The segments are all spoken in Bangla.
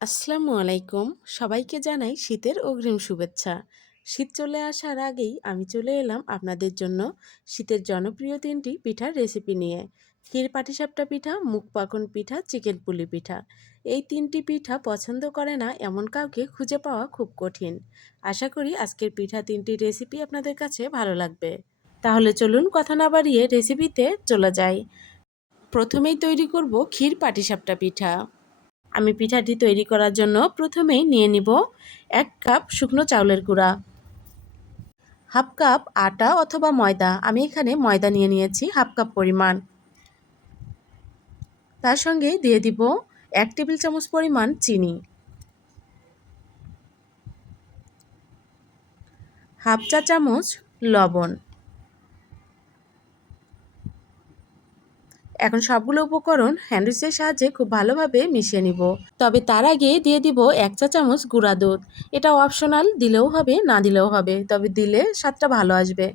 আসসালামু আলাইকুম। সবাইকে জানাই শীতের অগ্রিম শুভেচ্ছা। শীত চলে আসার আগেই আমি চলে এলাম আপনাদের জন্য শীতের জনপ্রিয় তিনটি পিঠার রেসিপি নিয়ে। ক্ষীর পাটিসাপটা পিঠা মুখ পাকন পিঠা, চিকেন পুলি পিঠা। এই তিনটি পিঠা পছন্দ করে না এমন কাউকে খুঁজে পাওয়া খুব কঠিন। আশা করি আজকের পিঠা তিনটি রেসিপি আপনাদের কাছে ভালো লাগবে। তাহলে চলুন কথা না বাড়িয়ে রেসিপিতে চলে যাই। প্রথমেই তৈরি করব ক্ষীর পাটিসাপটা পিঠা। আমি পিঠাটি তৈরি করার জন্য প্রথমেই নিয়ে নিব এক কাপ শুকনো চাউলের গুঁড়া, হাফ কাপ আটা অথবা ময়দা। আমি এখানে ময়দা নিয়ে নিয়েছি হাফ কাপ পরিমাণ। তার সঙ্গে দিয়ে দিব এক টেবিল চামচ পরিমাণ চিনি, হাফ চা চামচ লবণ। এখন সবগুলো উপকরণ হ্যান্ডউইচের সাহায্যে খুব ভালোভাবে মিশিয়ে নিব। তবে তার আগে দিয়ে দিব এক চা চামচ গুঁড়া দুধ। এটা অপশনাল, দিলেও হবে, না দিলেও হবে, তবে দিলে স্বাদটা ভালো আসবে।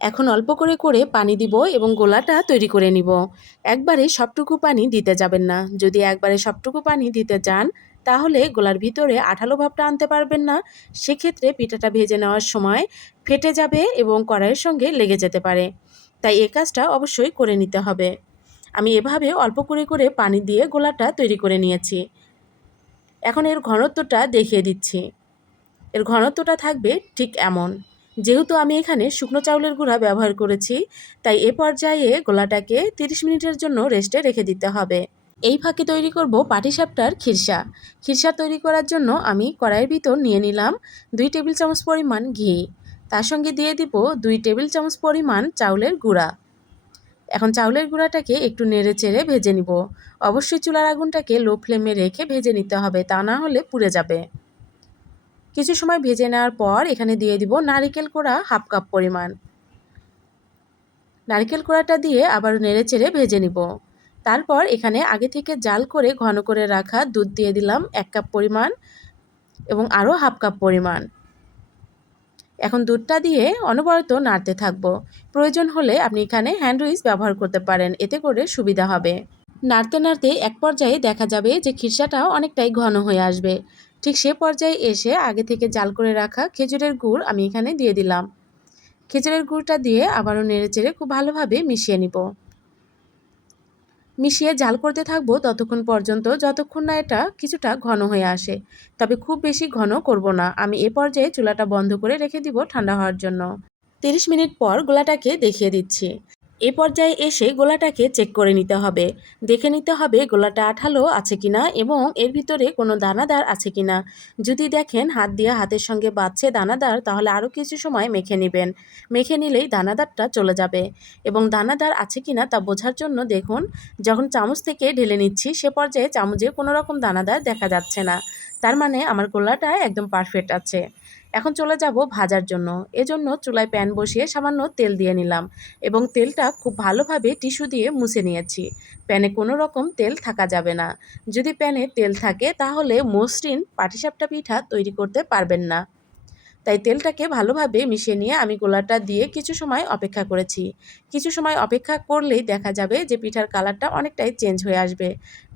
এখন অল্প করে করে পানি দিব এবং গোলাটা তৈরি করে নিব। একবারে সবটুকু পানি দিতে যাবেন না। যদি একবারে সবটুকু পানি দিতে যান, তাহলে গোলার ভিতরে আঠালো ভাবটা আনতে পারবেন না। সেক্ষেত্রে পিঠাটা ভেজে নেওয়ার সময় ফেটে যাবে এবং কড়াইয়ের সঙ্গে লেগে যেতে পারে। তাই এ কাজটা অবশ্যই করে নিতে হবে। আমি এভাবে অল্প করে করে পানি দিয়ে গোলাটা তৈরি করে নিয়েছি। এখন এর ঘনত্বটা দেখিয়ে দিচ্ছি। এর ঘনত্বটা থাকবে ঠিক এমন। যেহেতু আমি এখানে শুকনো চাউলের গুঁড়া ব্যবহার করেছি, তাই এ পর্যায়ে গোলাটাকে 30 মিনিটের জন্য রেস্টে রেখে দিতে হবে। এই ফাঁকে তৈরি করব পাটিসাপটার খিরসা। খিরসা তৈরি করার জন্য আমি কড়াইয়ের ভিতর নিয়ে নিলাম দুই টেবিল চামচ পরিমাণ ঘি। তার সঙ্গে দিয়ে দিব দুই টেবিল চামচ পরিমাণ চাউলের গুঁড়া। এখন চাউলের গুঁড়াটাকে একটু নেড়ে চেড়ে ভেজে নিব। অবশ্যই চুলার আগুনটাকে লো ফ্লেমে রেখে ভেজে নিতে হবে, তা না হলে পুড়ে যাবে। কিছু সময় ভেজে নেওয়ার পর এখানে দিয়ে দিব নারিকেল কোড়া হাফ কাপ পরিমাণ। নারিকেল কোড়াটা দিয়ে আবার নেড়ে চেড়ে ভেজে নিব। তারপর এখানে আগে থেকে জাল করে ঘন করে রাখা দুধ দিয়ে দিলাম এক কাপ পরিমাণ এবং আরও হাফ কাপ পরিমাণ। এখন দুধটা দিয়ে অনবরত নাড়তে থাকব। প্রয়োজন হলে আপনি এখানে হ্যান্ড উইচ ব্যবহার করতে পারেন, এতে করে সুবিধা হবে। নাড়তে নাড়তে এক পর্যায়ে দেখা যাবে যে খিরসাটাও অনেকটাই ঘন হয়ে আসবে। ঠিক সে পর্যায়ে এসে আগে থেকে জাল করে রাখা খেজুরের গুড় আমি এখানে দিয়ে দিলাম। খেজুরের গুড়টা দিয়ে আবারও নেড়ে চেড়ে খুব ভালোভাবে মিশিয়ে নিব। মিশিয়ে জাল করতে থাকব ততক্ষণ পর্যন্ত, যতক্ষণ না এটা কিছুটা ঘন হয়ে আসে। তবে খুব বেশি ঘন করব না। আমি এ পর্যায়ে চুলাটা বন্ধ করে রেখে দিব ঠান্ডা হওয়ার জন্য। তিরিশ মিনিট পর গোলাটাকে দেখিয়ে দিচ্ছি। এ পর্যায়ে এসে গোলাটাকে চেক করে নিতে হবে। দেখে নিতে হবে গোলাটা আঠালো আছে কিনা এবং এর ভিতরে কোনো দানাদার আছে কিনা। যদি দেখেন হাত দিয়ে হাতের সঙ্গে বাঁধছে দানাদার, তাহলে আরও কিছু সময় মেখে নেবেন। মেখে নিলেই দানাদারটা চলে যাবে। এবং দানাদার আছে কিনা তা বোঝার জন্য দেখুন, যখন চামচ থেকে ঢেলে নিচ্ছি, সে পর্যায়ে চামচে কোনো রকম দানাদার দেখা যাচ্ছে না। তার মানে আমার গোলাটা একদম পারফেক্ট আছে। এখন চলে যাব ভাজার জন্য। এজন্য চুলায় প্যান বসিয়ে সামান্য তেল দিয়ে নিলাম এবং তেলটা খুব ভালোভাবে টিস্যু দিয়ে মুছে নিয়েছি। প্যানে কোনো রকম তেল থাকা যাবে না। যদি প্যানে তেল থাকে তাহলে মসৃণ পাটিসাপটা পিঠা তৈরি করতে পারবেন না। তাই তেলটাকে ভালোভাবে মিশিয়ে নিয়ে আমি গোলাটা দিয়ে কিছু সময় অপেক্ষা করেছি। কিছু সময় অপেক্ষা করলেই দেখা যাবে যে পিঠার কালারটা অনেকটাই চেঞ্জ হয়ে আসবে।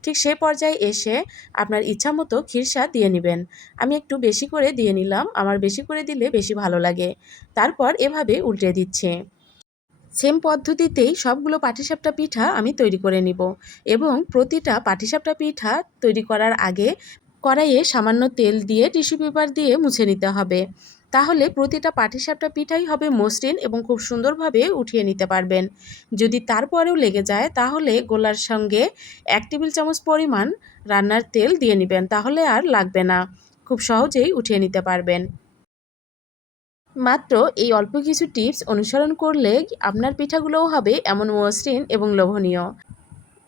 ঠিক সে পর্যায়ে এসে আপনার ইচ্ছা মতো খিরসা দিয়ে নেবেন। আমি একটু বেশি করে দিয়ে নিলাম, আমার বেশি করে দিলে বেশি ভালো লাগে। তারপর এভাবে উল্টে দিচ্ছে। সেম পদ্ধতিতেই সবগুলো পাটিসাপটা পিঠা আমি তৈরি করে নিব এবং প্রতিটা পাটিসাপটা পিঠা তৈরি করার আগে কড়াইয়ে সামান্য তেল দিয়ে টিস্যু পেপার দিয়ে মুছে নিতে হবে। তাহলে প্রতিটা পাটিসাপটা পিঠাই হবে মসৃণ এবং খুব সুন্দরভাবে উঠিয়ে নিতে পারবেন। যদি তারপরেও লেগে যায়, তাহলে গোলার সঙ্গে এক টেবিল চামচ পরিমাণ রান্নার তেল দিয়ে নেবেন, তাহলে আর লাগবে না। খুব সহজেই উঠিয়ে নিতে পারবেন। মাত্র এই অল্প কিছু টিপস অনুসরণ করলে আপনার পিঠাগুলোও হবে এমন মসৃণ এবং লোভনীয়।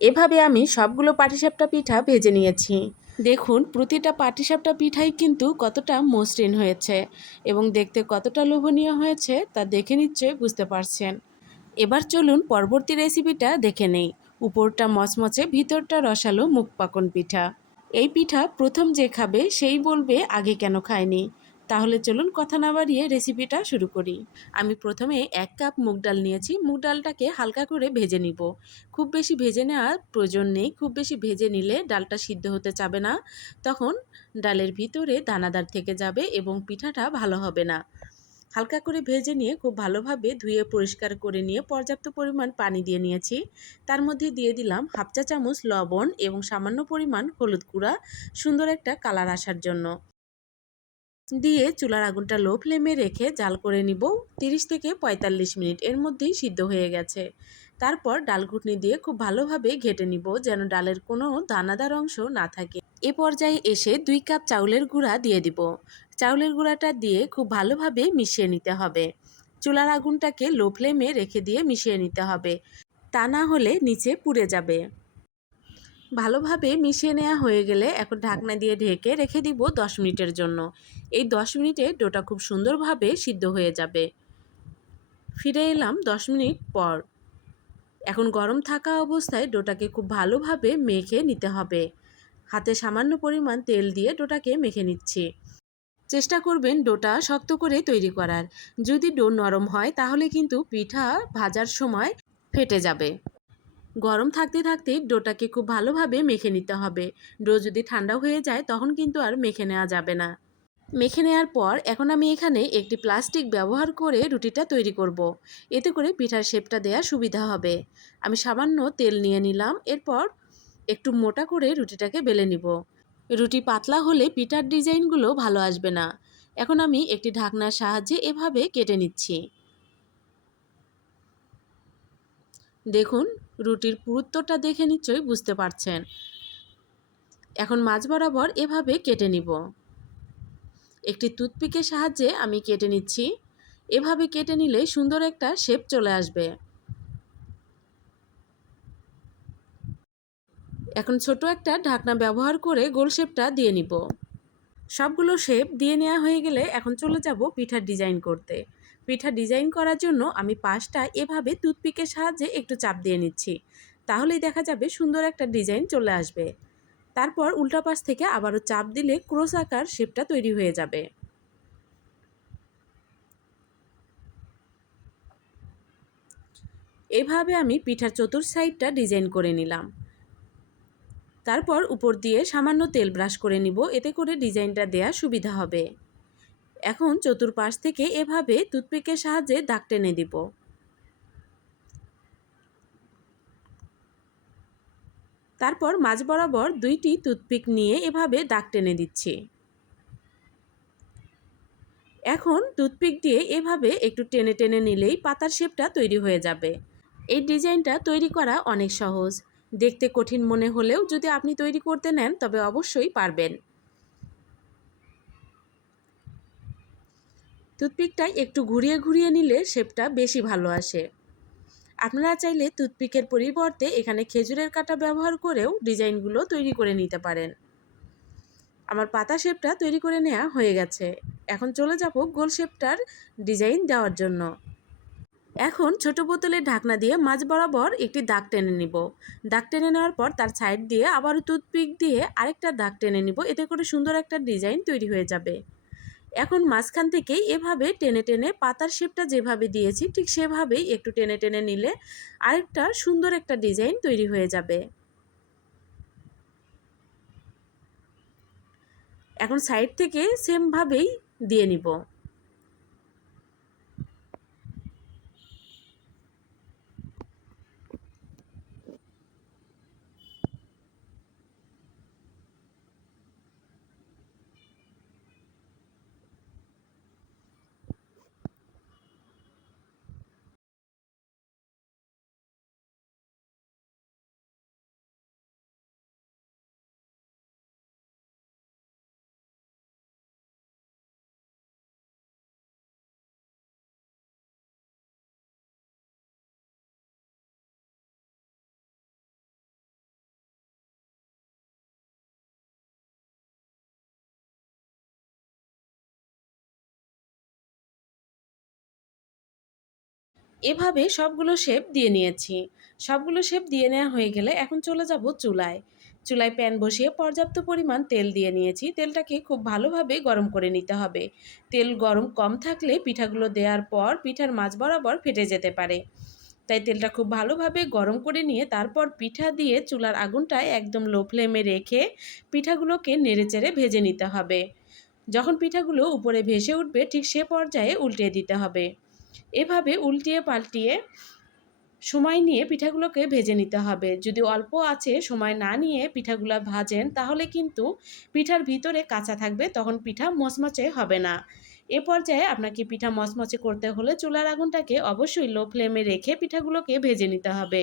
এভাবে আমি সবগুলো পাটিসাপটা পিঠা ভেজে নিয়েছি। দেখুন, প্রতিটা পাটিসাপটা পিঠাই কিন্তু কতটা মসৃণ হয়েছে এবং দেখতে কতটা লোভনীয় হয়েছে তা দেখে নিচ্ছে বুঝতে পারছেন। এবার চলুন পরবর্তী রেসিপিটা দেখে নেই। উপরটা মচমচে, ভিতরটা রসালো মুখ পাকন পিঠা। এই পিঠা প্রথম যে খাবে সেই বলবে, আগে কেন খায়নি? তাহলে চলুন কথা না বাড়িয়ে রেসিপিটা শুরু করি। আমি প্রথমে এক কাপ মুগ ডাল নিয়েছি। মুগ ডালটাকে হালকা করে ভেজে নিব। খুব বেশি ভেজে নেওয়ার প্রয়োজন নেই। খুব বেশি ভেজে নিলে ডালটা সিদ্ধ হতে চাবে না। তখন ডালের ভিতরে দানাদার থেকে যাবে এবং পিঠাটা ভালো হবে না। হালকা করে ভেজে নিয়ে খুব ভালোভাবে ধুয়ে পরিষ্কার করে নিয়ে পর্যাপ্ত পরিমাণ পানি দিয়ে নিয়েছি। তার মধ্যে দিয়ে দিলাম হাফ চা চামচ লবণ এবং সামান্য পরিমাণ হলুদ গুঁড়া। সুন্দর একটা কালার আসার জন্য। দিয়ে চুলার আগুনটা লো ফ্লেমে রেখে জাল করে নিব। 30 থেকে পঁয়তাল্লিশ মিনিট এর মধ্যেই সিদ্ধ হয়ে গেছে। তারপর ডাল ঘুটনি দিয়ে খুব ভালোভাবে ঘেটে নিব যেন ডালের কোনো দানাদার অংশ না থাকে। এ পর্যায়ে এসে দুই কাপ চাউলের গুঁড়া দিয়ে দিব। চাউলের গুঁড়াটা দিয়ে খুব ভালোভাবে মিশিয়ে নিতে হবে। চুলার আগুনটাকে লো ফ্লেমে রেখে দিয়ে মিশিয়ে নিতে হবে। তা না হলে নিচে পুড়ে যাবে। ভালোভাবে মিশিয়ে নেওয়া হয়ে গেলে এখন ঢাকনা দিয়ে ঢেকে রেখে দিব দশ মিনিটের জন্য। এই দশ মিনিটে ডোটা খুব সুন্দরভাবে সিদ্ধ হয়ে যাবে। ফিরে এলাম দশ মিনিট পর। এখন গরম থাকা অবস্থায় ডোটাকে খুব ভালোভাবে মেখে নিতে হবে। হাতে সামান্য পরিমাণ তেল দিয়ে ডোটাকে মেখে নিচ্ছি। চেষ্টা করবেন ডোটা শক্ত করে তৈরি করার। যদি ডো নরম হয় তাহলে কিন্তু পিঠা ভাজার সময় ফেটে যাবে। গরম থাকতে থাকতে ডোটাকে খুব ভালোভাবে মেখে নিতে হবে। ডো যদি ঠান্ডা হয়ে যায় তখন কিন্তু আর মেখে নেওয়া যাবে না। মেখে নেওয়ার পর এখন আমি এখানে একটি প্লাস্টিক ব্যবহার করে রুটিটা তৈরি করব। এতে করে পিঠার শেপটা দেওয়া সুবিধা হবে। আমি সামান্য তেল নিয়ে নিলাম, এরপর একটু মোটা করে রুটিটাকে বেলে নিব। রুটি পাতলা হলে পিঠার ডিজাইনগুলো ভালো আসবে না। এখন আমি একটি ঢাকনার সাহায্যে এভাবে কেটে নিচ্ছি। দেখুন রুটির পুরুত্বটা দেখে নিশ্চয়ই বুঝতে পারছেন। এখন মাছ বরাবর এভাবে কেটে নিব। একটি টুথপিকের সাহায্যে আমি কেটে নিচ্ছি। এভাবে কেটে নিলে সুন্দর একটা শেপ চলে আসবে। এখন ছোট একটা ঢাকনা ব্যবহার করে গোল শেপটা দিয়ে নিব। সবগুলো শেপ দিয়ে নেওয়া হয়ে গেলে এখন চলে যাব পিঠার ডিজাইন করতে। পিঠা ডিজাইন করার জন্য আমি পাশটা এভাবে টুথপিকের সাহায্যে একটু চাপ দিয়ে নিচ্ছি। তাহলেই দেখা যাবে সুন্দর একটা ডিজাইন চলে আসবে। তারপর উল্টা পাশ থেকে আবারও চাপ দিলে ক্রোস আকার শেপটা তৈরি হয়ে যাবে। এভাবে আমি পিঠার চতুর সাইডটা ডিজাইন করে নিলাম। তারপর উপর দিয়ে সামান্য তেল ব্রাশ করে নিব, এতে করে ডিজাইনটা দেয়া সুবিধা হবে। এখন চতুর্পাশ থেকে এভাবে টুথপিকের সাহায্যে দাগ টেনে দিব। তারপর মাঝ বরাবর দুইটি টুথপিক নিয়ে এভাবে দাগ টেনে দিচ্ছি। এখন টুথপিক দিয়ে এভাবে একটু টেনে টেনে নিলেই পাতার শেপটা তৈরি হয়ে যাবে। এই ডিজাইনটা তৈরি করা অনেক সহজ। দেখতে কঠিন মনে হলেও যদি আপনি তৈরি করতে নেন তবে অবশ্যই পারবেন। টুথপিকটা একটু ঘুরিয়ে ঘুরিয়ে নিলে শেপটা বেশি ভালো আসে। আপনারা চাইলে টুথপিকের পরিবর্তে এখানে খেজুরের কাটা ব্যবহার করেও ডিজাইনগুলো তৈরি করে নিতে পারেন। আমার পাতা শেপটা তৈরি করে নেওয়া হয়ে গেছে। এখন চলে যাব গোল শেপটার ডিজাইন দেওয়ার জন্য। এখন ছোট বোতলের ঢাকনা দিয়ে মাঝ বরাবর একটি দাগ টেনে নিব। দাগ টেনে নেওয়ার পর তার সাইড দিয়ে আবারও টুথপিক দিয়ে আরেকটা দাগ টেনে নিব। এতে করে সুন্দর একটা ডিজাইন তৈরি হয়ে যাবে। এখন মাঝখান থেকে এভাবে টেনে টেনে পাতার শেপটা যেভাবে দিয়েছি, ঠিক সেভাবেই একটু টেনে টেনে নিলে আরেকটা সুন্দর একটা ডিজাইন তৈরি হয়ে যাবে। এখন সাইড থেকে সেমভাবেই দিয়ে নিব। এভাবে সবগুলো শেপ দিয়ে নিয়েছি। সবগুলো শেপ দিয়ে নেওয়া হয়ে গেলে এখন চলে যাব চুলায়। চুলায় প্যান বসিয়ে পর্যাপ্ত পরিমাণ তেল দিয়ে নিয়েছি। তেলটাকে খুব ভালোভাবে গরম করে নিতে হবে। তেল গরম কম থাকলে পিঠাগুলো দেওয়ার পর পিঠার মাঝ বরাবর ফেটে যেতে পারে। তাই তেলটা খুব ভালোভাবে গরম করে নিয়ে তারপর পিঠা দিয়ে চুলার আগুনটায় একদম লো ফ্লেমে রেখে পিঠাগুলোকে নেড়েচেড়ে ভেজে নিতে হবে। যখন পিঠাগুলো উপরে ভেসে উঠবে ঠিক সে পর্যায়ে উল্টিয়ে দিতে হবে। এভাবে উল্টিয়ে পাল্টিয়ে সময় নিয়ে পিঠাগুলোকে ভেজে নিতে হবে। যদি অল্প আছে সময় না নিয়ে পিঠাগুলো ভাজেন, তাহলে কিন্তু পিঠার ভিতরে কাঁচা থাকবে, তখন পিঠা মচমচে হবে না। এ পর্যায়ে আপনাকে পিঠা মচমচে করতে হলে চুলার আগুনটাকে অবশ্যই লো ফ্লেমে রেখে পিঠাগুলোকে ভেজে নিতে হবে।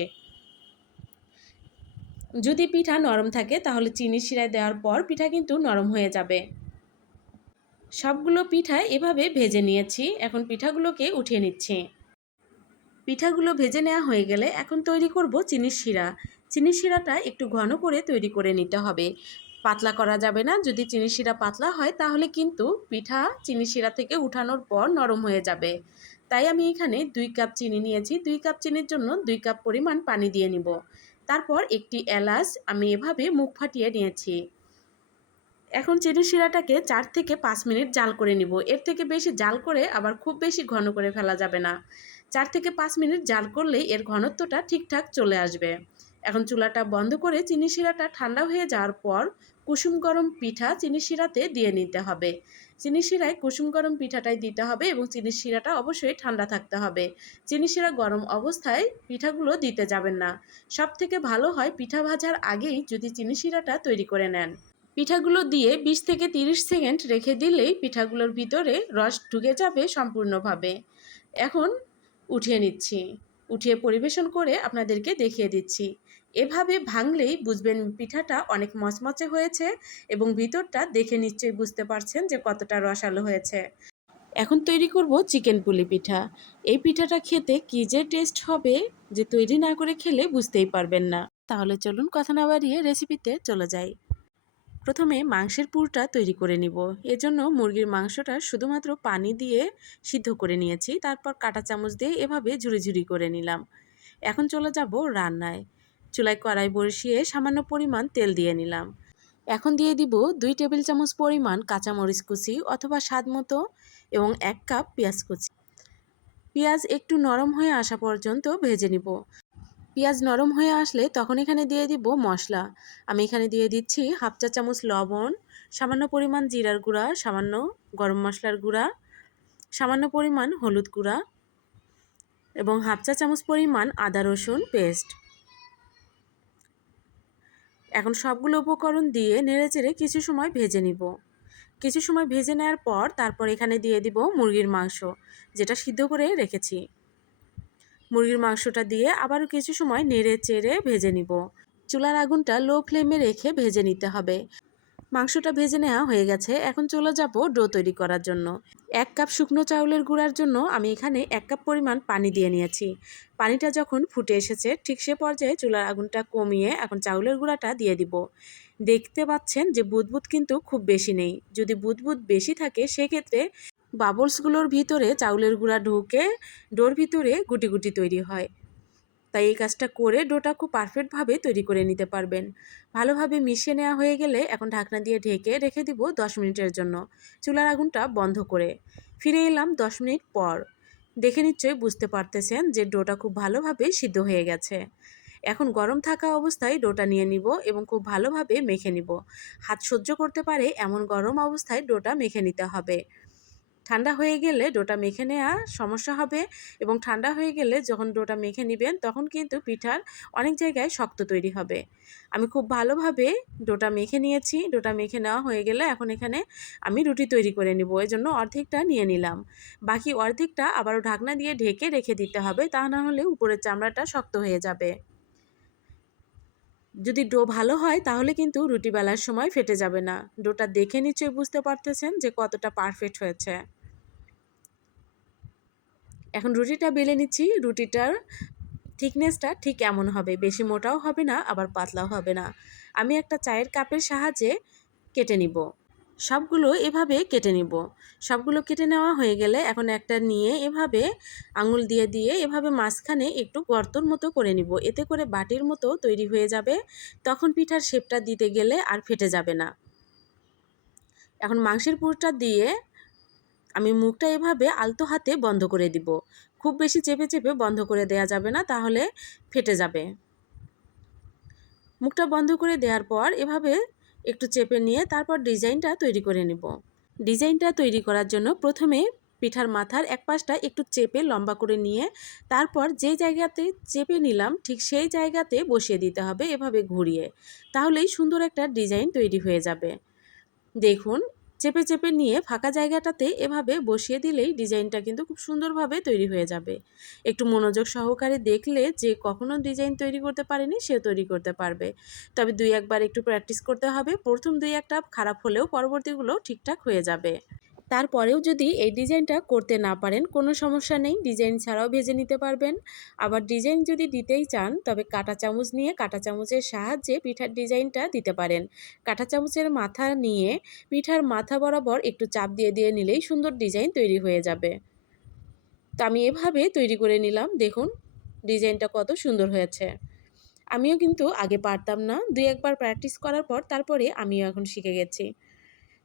যদি পিঠা নরম থাকে, তাহলে চিনি শিরায় দেওয়ার পর পিঠা কিন্তু নরম হয়ে যাবে। সবগুলো পিঠা এভাবে ভেজে নিয়েছি। এখন পিঠাগুলোকে উঠিয়ে নিচ্ছি। পিঠাগুলো ভেজে নেওয়া হয়ে গেলে এখন তৈরি করব চিনির শিরা। চিনির শিরাটা একটু ঘন করে তৈরি করে নিতে হবে। পাতলা করা যাবে না। যদি চিনি শিরা পাতলা হয় তাহলে কিন্তু পিঠা চিনি শিরা থেকে উঠানোর পর নরম হয়ে যাবে। তাই আমি এখানে দুই কাপ চিনি নিয়েছি। দুই কাপ চিনির জন্য দুই কাপ পরিমাণ পানি দিয়ে নিব। তারপর একটি এলাচ আমি এভাবে মুখ ফাটিয়ে নিয়েছি। এখন চিনি শিরাটাকে চার থেকে পাঁচ মিনিট জাল করে নিব। এর থেকে বেশি জাল করে আবার খুব বেশি ঘন করে ফেলা যাবে না। চার থেকে পাঁচ মিনিট জাল করলেই এর ঘনত্বটা ঠিকঠাক চলে আসবে। এখন চুলাটা বন্ধ করে চিনি শিরাটা ঠান্ডা হয়ে যাওয়ার পর কুসুম গরম পিঠা চিনি শিরাতে দিয়ে নিতে হবে। চিনি শিরায় কুসুম গরম পিঠাটাই দিতে হবে এবং চিনি শিরাটা অবশ্যই ঠান্ডা থাকতে হবে। চিনি শিরা গরম অবস্থায় পিঠাগুলো দিতে যাবেন না। সব থেকে ভালো হয় পিঠা ভাজার আগেই যদি চিনি শিরাটা তৈরি করে নেন। পিঠাগুলো দিয়ে বিশ থেকে তিরিশ সেকেন্ড রেখে দিলেই পিঠাগুলোর ভিতরে রস ঢুকে যাবে সম্পূর্ণভাবে। এখন উঠিয়ে নিচ্ছি। উঠিয়ে পরিবেশন করে আপনাদেরকে দেখিয়ে দিচ্ছি। এভাবে ভাঙলেই বুঝবেন পিঠাটা অনেক মচমচে হয়েছে এবং ভিতরটা দেখে নিশ্চয়ই বুঝতে পারছেন যে কতটা রসালো হয়েছে। এখন তৈরি করব চিকেন পুলি পিঠা। এই পিঠাটা খেতে কী যে টেস্ট হবে যে তৈরি না করে খেলে বুঝতেই পারবেন না। তাহলে চলুন কথা না বাড়িয়ে রেসিপিতে চলে যাই। প্রথমে মাংসের পুরটা তৈরি করে নিব। এজন্য মুরগির মাংসটা শুধুমাত্র পানি দিয়ে সিদ্ধ করে নিয়েছি। তারপর কাটা চামচ দিয়ে এভাবে ঝুড়ি ঝুড়ি করে নিলাম। এখন চলে যাব রান্নায়। চুলায় কড়াই বসিয়ে সামান্য পরিমাণ তেল দিয়ে নিলাম। এখন দিয়ে দিব দুই টেবিল চামচ পরিমাণ কাঁচামরিচ কুচি অথবা স্বাদ মতো এবং এক কাপ পেঁয়াজ কুচি। পেঁয়াজ একটু নরম হয়ে আসা পর্যন্ত ভেজে নিব। পেঁয়াজ নরম হয়ে আসলে তখন এখানে দিয়ে দিব মশলা। আমি এখানে দিয়ে দিচ্ছি হাফ চা চামচ লবণ, সামান্য পরিমাণ জিরার গুঁড়া, সামান্য গরম মশলার গুঁড়া, সামান্য পরিমাণ হলুদ গুঁড়া এবং হাফ চা চামচ পরিমাণ আদা রসুন পেস্ট। এখন সবগুলো উপকরণ দিয়ে নেড়েচেড়ে কিছু সময় ভেজে নিব। কিছু সময় ভেজে নেওয়ার পর তারপর এখানে দিয়ে দিব মুরগির মাংস, যেটা সিদ্ধ করে রেখেছি। মুরগির মাংসটা দিয়ে আবারও কিছু সময় নেড়ে চেড়ে ভেজে নিব। চুলার আগুনটা লো ফ্লেমে রেখে ভেজে নিতে হবে। মাংসটা ভেজে নেওয়া হয়ে গেছে। এখন চলে যাব ডো তৈরি করার জন্য। এক কাপ শুকনো চাউলের গুঁড়ার জন্য আমি এখানে এক কাপ পরিমাণ পানি দিয়ে নিয়েছি। পানিটা যখন ফুটে এসেছে, ঠিক সে পর্যায়ে চুলার আগুনটা কমিয়ে এখন চাউলের গুঁড়াটা দিয়ে দিব। দেখতে পাচ্ছেন যে বুদবুদ কিন্তু খুব বেশি নেই। যদি বুদবুদ বেশি থাকে, সেক্ষেত্রে বাবলসগুলোর ভিতরে চাউলের গুঁড়া ঢুকে ডোর ভিতরে গুটি গুটি তৈরি হয়। তাই এই কাজটা করে ডোটা খুব পারফেক্টভাবে তৈরি করে নিতে পারবেন। ভালোভাবে মিশিয়ে নেওয়া হয়ে গেলে এখন ঢাকনা দিয়ে ঢেকে রেখে দিব দশ মিনিটের জন্য। চুলার আগুনটা বন্ধ করে। ফিরে এলাম দশ মিনিট পর। দেখে নিশ্চয়ই বুঝতে পারতেছেন যে ডোটা খুব ভালোভাবে সিদ্ধ হয়ে গেছে। এখন গরম থাকা অবস্থায় ডোটা নিয়ে নিব এবং খুব ভালোভাবে মেখে নিব। হাত সহ্য করতে পারে এমন গরম অবস্থায় ডোটা মেখে নিতে হবে। ঠান্ডা হয়ে গেলে ডোটা মেখে নেওয়া সমস্যা হবে এবং ঠান্ডা হয়ে গেলে যখন ডোটা মেখে নেবেন তখন কিন্তু পিঠার অনেক জায়গায় শক্ত তৈরি হবে। আমি খুব ভালোভাবে ডোটা মেখে নিয়েছি, ডোটা মেখে নেওয়া হয়ে গেলে এখন এখানে আমি রুটি তৈরি করে নিব এই জন্য অর্ধেকটা নিয়ে নিলাম। বাকি অর্ধেকটা আবারও ঢাকনা দিয়ে ঢেকে রেখে দিতে হবে, তা না হলে উপরের চামড়াটা শক্ত হয়ে যাবে। যদি ডো ভালো হয় তাহলে কিন্তু রুটি বেলার সময় ফেটে যাবে না। ডোটা দেখে নিশ্চয়ই বুঝতে পারতেছেন যে কতটা পারফেক্ট হয়েছে। এখন রুটিটা বেলে নিচ্ছি। রুটিটার থিকনেসটা ঠিক এমন হবে, বেশি মোটাও হবে না, আবার পাতলাও হবে না। আমি একটা চায়ের কাপের সাহায্যে কেটে নিব। সবগুলো এভাবে কেটে নিব। সবগুলো কেটে নেওয়া হয়ে গেলে এখন একটা নিয়ে এভাবে আঙুল দিয়ে দিয়ে এভাবে মাঝখানে একটু গর্তর মতো করে নিব। এতে করে বাটির মতো তৈরি হয়ে যাবে। তখন পিঠার শেপটা দিতে গেলে আর ফেটে যাবে না। এখন মাংসের পুরটা দিয়ে আমি মুখটা এভাবে আলতো হাতে বন্ধ করে দিব। খুব বেশি চেপে চেপে বন্ধ করে দেয়া যাবে না, তাহলে ফেটে যাবে। মুখটা বন্ধ করে দেওয়ার পর এভাবে একটু চেপে নিয়ে তারপর ডিজাইনটা তৈরি করে নেব। ডিজাইনটা তৈরি করার জন্য প্রথমে পিঠার মাথার এক পাশটা একটু চেপে লম্বা করে নিয়ে তারপর যে জায়গাতে চেপে নিলাম ঠিক সেই জায়গাতে বসিয়ে দিতে হবে এভাবে ঘুরিয়ে। তাহলেই সুন্দর একটা ডিজাইন তৈরি হয়ে যাবে। দেখুন চেপে চেপে নিয়ে ফাঁকা জায়গাটাতে এভাবে বসিয়ে দিলেই ডিজাইনটা কিন্তু খুব সুন্দরভাবে তৈরি হয়ে যাবে। একটু মনোযোগ সহকারে দেখলে যে কখনো ডিজাইন তৈরি করতে পারেনি, সেও তৈরি করতে পারবে। তবে দুই একবার একটু প্র্যাকটিস করতে হবে। প্রথম দুই একটা খারাপ হলেও পরবর্তীগুলো ঠিকঠাক হয়ে যাবে। তারপরেও যদি এই ডিজাইনটা করতে না পারেন, কোনো সমস্যা নেই। ডিজাইন ছাড়াও ভেজে নিতে পারবেন। আবার ডিজাইন যদি দিতেই চান, তবে কাঁটা চামচ নিয়ে কাঁটা চামচের সাহায্যে পিঠার ডিজাইনটা দিতে পারেন। কাঁটা চামচের মাথা নিয়ে পিঠার মাথা বরাবর একটু চাপ দিয়ে দিয়ে নিলেই সুন্দর ডিজাইন তৈরি হয়ে যাবে। তো আমি এভাবে তৈরি করে নিলাম। দেখুন, ডিজাইনটা কত সুন্দর হয়েছে। আমিও কিন্তু আগে পারতাম না। দুই একবার প্র্যাকটিস করার পর তারপরে আমিও এখন শিখে গেছি।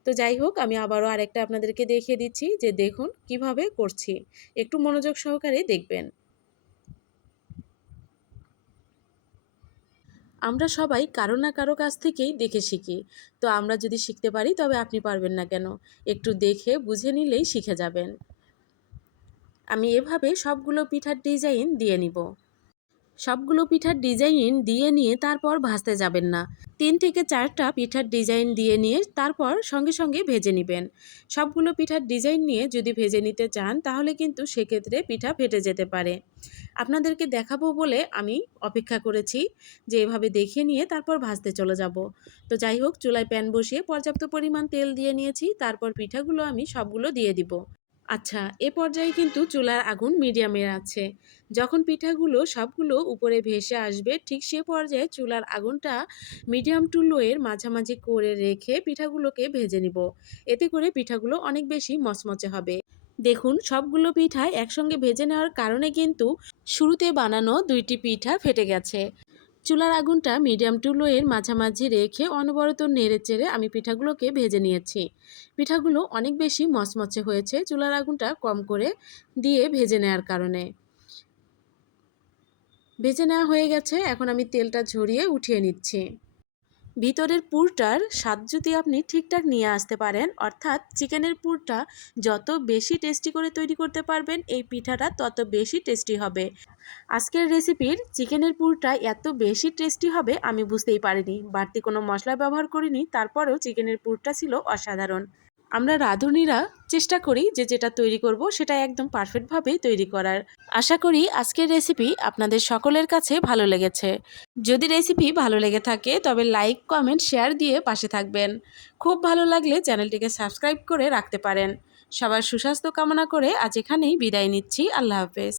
তো যাই হোক, আমি আবারও আরেকটা আপনাদেরকে দেখিয়ে দিচ্ছি যে দেখুন কীভাবে করছি। একটু মনোযোগ সহকারে দেখবেন। আমরা সবাই কারও না কারও কাছ থেকেই দেখে শিখি। তো আমরা যদি শিখতে পারি, তবে আপনি পারবেন না কেন? একটু দেখে, বুঝে নিলেই শিখে যাবেন। আমি এভাবে সবগুলো পিঠার ডিজাইন দিয়ে নিব। সবগুলো পিঠার ডিজাইন দিয়ে নিয়ে তারপর ভাজতে যাবেন না। তিন থেকে চারটা পিঠার ডিজাইন দিয়ে নিয়ে তারপর সঙ্গে সঙ্গে ভেজে নেবেন। সবগুলো পিঠার ডিজাইন নিয়ে যদি ভেজে নিতে চান, তাহলে কিন্তু সেক্ষেত্রে পিঠা ফেটে যেতে পারে। আপনাদেরকে দেখাবো বলে আমি অপেক্ষা করেছি যে এভাবে দেখিয়ে নিয়ে তারপর ভাজতে চলে যাব। তো যাই হোক, চুলায় প্যান বসিয়ে পর্যাপ্ত পরিমাণ তেল দিয়ে নিয়েছি। তারপর পিঠাগুলো আমি সবগুলো দিয়ে দিব। আচ্ছা এ পর্যায়ে কিন্তু চুলার আগুন মিডিয়ামের আছে। যখন পিঠাগুলো সবগুলো উপরে ভেসে আসবে, ঠিক সে পর্যায়ে চুলার আগুনটা মিডিয়াম টু লোয়ের মাঝামাঝি করে রেখে পিঠাগুলোকে ভেজে নিব। এতে করে পিঠাগুলো অনেক বেশি মচমচে হবে। দেখুন, সবগুলো পিঠা একসঙ্গে ভেজে নেওয়ার কারণে কিন্তু শুরুতে বানানো দুইটি পিঠা ফেটে গেছে। চুলার আগুনটা মিডিয়াম টু লোয়ের মাঝামাঝি রেখে অনবরত নেড়ে চেড়ে আমি পিঠাগুলোকে ভেজে নিয়েছি। পিঠাগুলো অনেক বেশি মচমচে হয়েছে চুলার আগুনটা কম করে দিয়ে ভেজে নেওয়ার কারণে। ভেজে নেওয়া হয়ে গেছে, এখন আমি তেলটা ঝরিয়ে উঠিয়ে নিচ্ছি। ভিতরের পুরটার স্বাদ যদি আপনি ঠিকঠাক নিয়ে আসতে পারেন, অর্থাৎ চিকেনের পুরটা যত বেশি টেস্টি করে তৈরি করতে পারবেন, এই পিঠাটা তত বেশি টেস্টি হবে। আজকের রেসিপির চিকেনের পুরটা এত বেশি টেস্টি হবে আমি বুঝতেই পারিনি। বাড়তি কোনো মশলা ব্যবহার করিনি, তারপরেও চিকেনের পুরটা ছিল অসাধারণ। আমরা রাঁধুনিরা চেষ্টা করি যে যেটা তৈরি করব সেটা একদম পারফেক্টভাবেই তৈরি করার। আশা করি আজকের রেসিপি আপনাদের সকলের কাছে ভালো লেগেছে। যদি রেসিপি ভালো লেগে থাকে, তবে লাইক কমেন্ট শেয়ার দিয়ে পাশে থাকবেন। খুব ভালো লাগলে চ্যানেলটিকে সাবস্ক্রাইব করে রাখতে পারেন। সবার সুস্বাস্থ্য কামনা করে আজ এখানেই বিদায় নিচ্ছি। আল্লাহ হাফেজ।